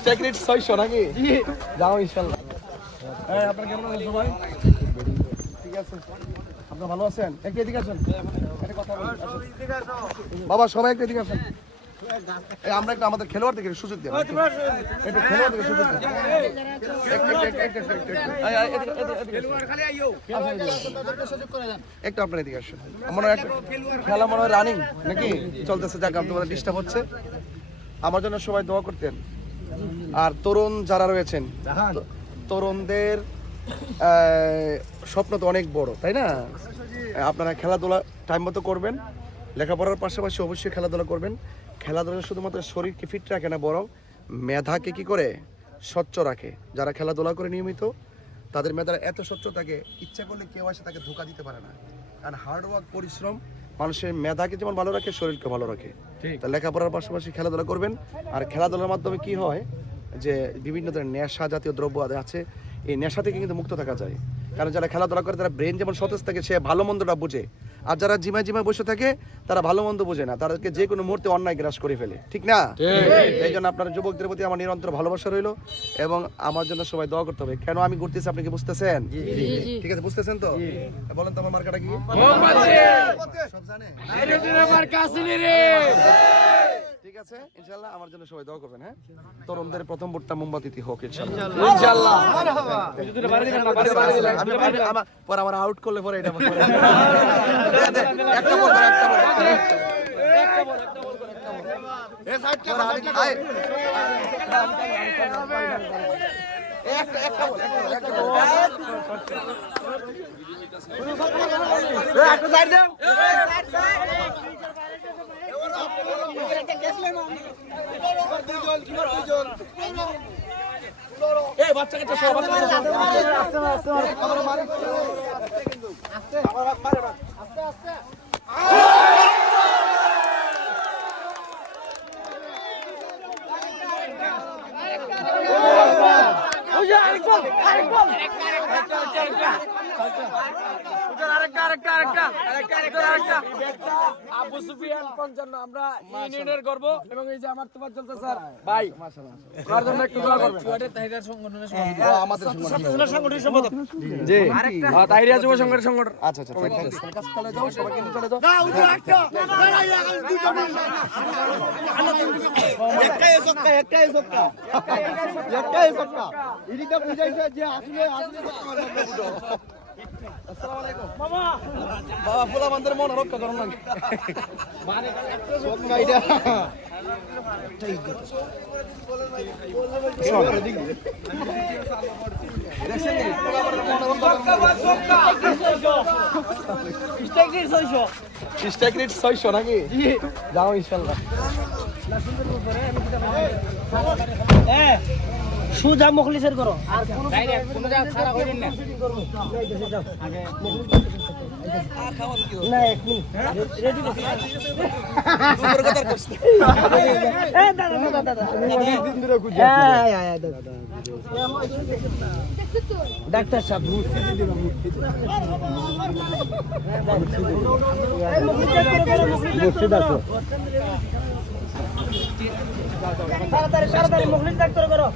স্ট্যাকরিট 600 নাকি? যাও ইনশাআল্লাহ। এই আপনারা কেমন আছেন সবাই? ঠিক আছে, আপনারা ভালো আছেন? একটু এদিকে আসেন, একটা কথা বলি। বাবা সবাই একটু এদিকে আসেন। এই আমরা একটু আমাদের খেলোয়াড়দেরকে সুযোগ দেব, একটু খেলোয়াড়দেরকে সুযোগ দেব। একটু আপনার এদিকে আসেন। মনে হয় খেলা মনে হয় রানিং নাকি চলতেছে, যাক আপনাদের ডিস্টার্ব হচ্ছে। আমার জন্য সবাই দোয়া করতেন। আর তরুণ যারা রয়েছেন, তরুণদের স্বপ্ন তো অনেক বড়, তাই না? আপনারা খেলাধুলা টাইম মতো করবেন, লেখাপড়ার পাশাপাশি অবশ্যই খেলাধুলা করবেন। খেলাধুলা শুধুমাত্র শরীরকে ফিট রাখে না, বরং মেধাকে কি করে স্বচ্ছ রাখে। যারা খেলাধুলা করে নিয়মিত, তাদের মেধার এত স্বচ্ছ থাকে, ইচ্ছা করলে কেউ আসে তাকে ধোকা দিতে পারে না। কারণ হার্ডওয়ার্ক, পরিশ্রম মানুষের মেধাকে যেমন ভালো রাখে, শরীরকে ভালো রাখে। তা লেখাপড়ার পাশাপাশি খেলাধুলা করবেন। আর খেলাধুলার মাধ্যমে কি হয় যে বিভিন্ন ধরনের নেশা জাতীয় দ্রব্য আছে, এই নেশা থেকে কিন্তু মুক্ত থাকা যায়। কারণ যারা খেলাধুলা করে তারা ব্রেন যেমন সতেজ থাকে, সে ভালো মন্দটা বুঝে। আর যারা জিমায় জিমায় বসে থাকে তারা ভালো মন্দ বোঝে না, তাদেরকে যে কোনো মুহূর্তে অন্যায় গ্রাস করে ফেলে, ঠিক না? এই জন্য আপনার যুবকদের প্রতি আমার নিরন্তর ভালোবাসা রইল এবং আমার জন্য সবাই দোয়া করতে হবে। কেন আমি ঘুরতেছি আপনি কি বুঝতেছেন? ঠিক আছে, বুঝতেছেন তো? বলেন তো আমার মার্কাটা কি? সব জানে? ঠিক আছে, ইনশাআল্লাহ আমার জন্য সবাই দোয়া করবেন। হ্যাঁ, তরুণদের প্রথম ভোটটা মোমবাতিতে হোক ইনশাআল্লাহ। ইনশাআল্লাহ আমি পরে আমার আউট করলে পরে এটা একটা বল, একটা বল, একটা বল, এই সাইডটা একটা বল, একটা সাইড দাও। এই বাচ্চাকে তো সব আস্তে আস্তে মারে, আস্তে মারে, আস্তে আস্তে। আবু সুফিয়ান 55 আমরা ইউনিয়নের গর্ব এবং এই যে আমার তোমার চলতে স্যার ভাই তার জন্য একটু দোয়া করবেন। তাহিরিয়া সংগঠনের সাংগঠনিক সম্পাদক জি, তাহিরিয়া যুব সংগঠনের সংগঠন। আচ্ছা আচ্ছা, চলে যাও, সবাইকে নিয়ে চলে যাও। এদিকে বুঝাইছে যে আসলে আসসালামু আলাইকুম মামা। বাবা ফুলা বান্দের মন রক্ষা করুন না। মানে সব কাইডা ঠিক কথা। দেখছেন কি ফুলা বান্দের মন রক্ষা স্ট্যাকরিট 600 নাকি? যাও ইনশাআল্লাহ। সুজা মুখলিসের করো আর ডাইরেক্ট কোন জায়গা ছাড়া করেন না আগে আর খাওয়া কি না এক মিনিট রেডি দুপুর কথা করছিস? এ দাদা দাদা দিন ধরে খুঁজে দাদা ডাক্তার সাহেব তাড়াতাড়ি মুখলিস ডাক্তার করো